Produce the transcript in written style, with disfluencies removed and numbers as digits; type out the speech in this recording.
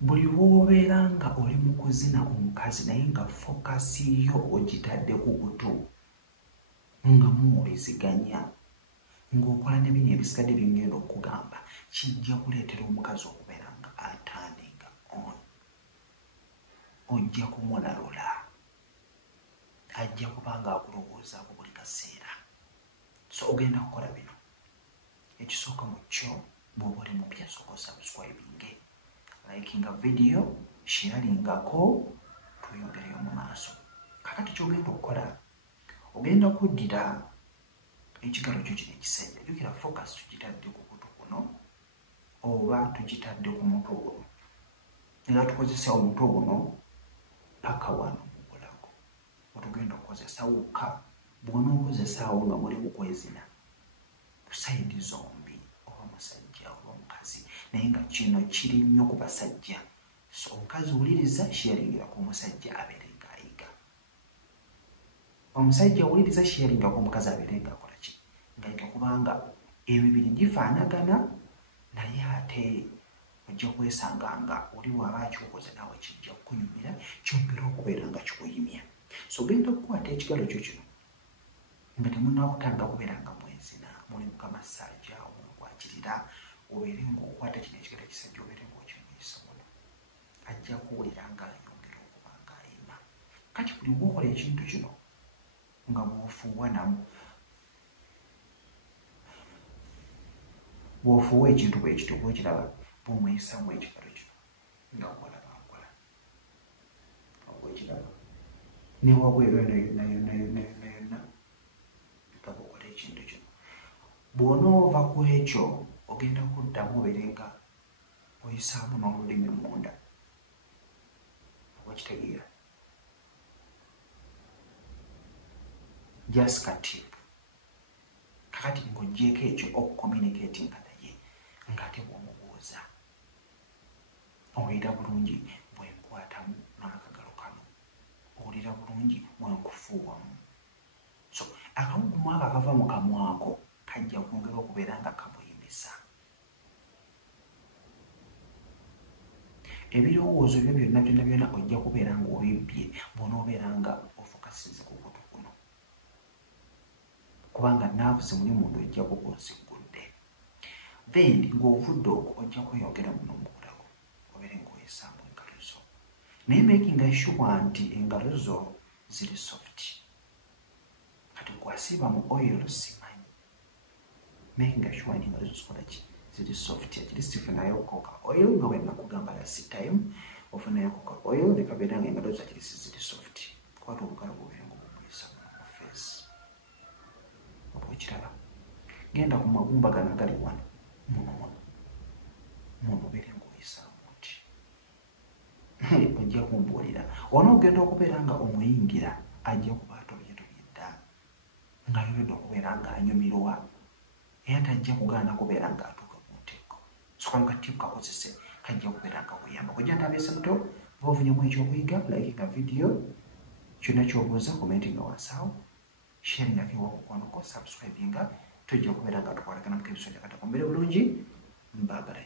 buli wobeera nga oli mu kuzina omukazi naye nga fokasi yo ogitadde ku buto nga muwuliziganya ng'okola ne bino ebisigadde byongenda okugamba kijja kuleetera omukazi okubeera nga atandinga on. Ojja kumulalula, ajja kuba nga akulowoozaako buli kaseera. So ogenda kukola bino. Ekisooka mu kyo bw'oba oli mupya sooka osubscribinge, likinga video, sharingako, tweyongereyo mu maaso. Kakati ky'ogenda okukola, ogenda kuddira ekigalo kyo kino ekisajja. Jjukira focus tugitadde ku kutu kuno oba tugitadde ku mutwe guno. Era tukozesa omutwe guno paka wano mu bulago. Otugenda okukozesa wokka bw'onookozesaawo nga muli kukwezina ku sayidi zombi, oba musajja oba omukazi, naye nga kino kiri nnyo ku basajja. So omukazi wuliriza sharingira ku omusajja abeere ng'ayiga. Omusajja wuliriza sharinga ku omukazi abeere ng'akola ki? Ng'ayiga, kubanga emibiri gifaanagana naye ate ojja kwesanga nga oli bw'aba akikoze naawe kijja kukunyumira, kyongera okubeera nga kikuyimya. So ogenda kukwata ekigalo kyo kino nga temunaakutanga kubeera nga mwezina, muli mu kamasajja omukwakirira, obeere ng'okwata kino ekigalo ekisajja obeere ng'okimuyisa muno. Ajja kuwulira ng'ayongera okuba ng'ayima. Kati buli bw'okola ekintu kino nga bw'ofuuwa namu, bw'ofuuwa ekintu bwe kityo bw'okiraba bw'omweyisamu ekigalo kino nga nkola bankola obwekiraba ne wabweru eno yonna nga bw'okola ekintu kino. Bw'onoova ku ekyo ogenda kuddamu obeere nga oyisaamu n'olulimi munda. Wakitegeera? Just katip. Kakati ng'oggyeko ekyo okucommunicatinga naye ng'ate bw'omubuuza owulira bulungi bwenkwatamu n'akagalo kano, owulira bulungi bwenkufuuwamu. So akamugumu ako akava mu kamwako kajja kwongera okubeera nga kamuyimisa. Ebirowoozo byo byonna ojja kubeera ng'obibbye bw'onoobeera nga ofokasize ku kutu kuno, kubanga naavuze muli muntu ojja kuba ozigudde. Then ng'ovudde okwo ojja kweyongera muno mu bulago obeere ng'oyisaamu engalo zo, naye makinga sure nti engalo zo ziri soft. Kati gwasiiba mu oil simanyi, makinga sure nti engalo zo zikola ki? Ziri soft. At least funayo coca oil nga bwe nakugamba last time, ofunayo coca oil ne kabeera nga engalo zo at least ziri soft. Kwata obugalo bwobeere ng'obuyisa mu face. Obwekiraba genda ku magumba gano agali wano muno obeere ng'oyisaamu nti ojja kumbuulira. Onoogenda okubeera nga omuyingira ajja kuba atobyeddwa ng'ayobedde okubeera ng'anyumirwa, era tajja kugaana kubeera ng'atuuka ku nteeko. So kano katipu kakozese kajja kubeera nga kuyamba. Kojja ntabeese muto bw'ovunyamu ekyokuyiga, likinga video, kyonna ky'obuuza commentinga wansi awo, sharingako ewamukwano gwo, subscribinga, tujja kubeera nga tukwatagana mu episode yakatako. Mbeere bulungi, mbaagala.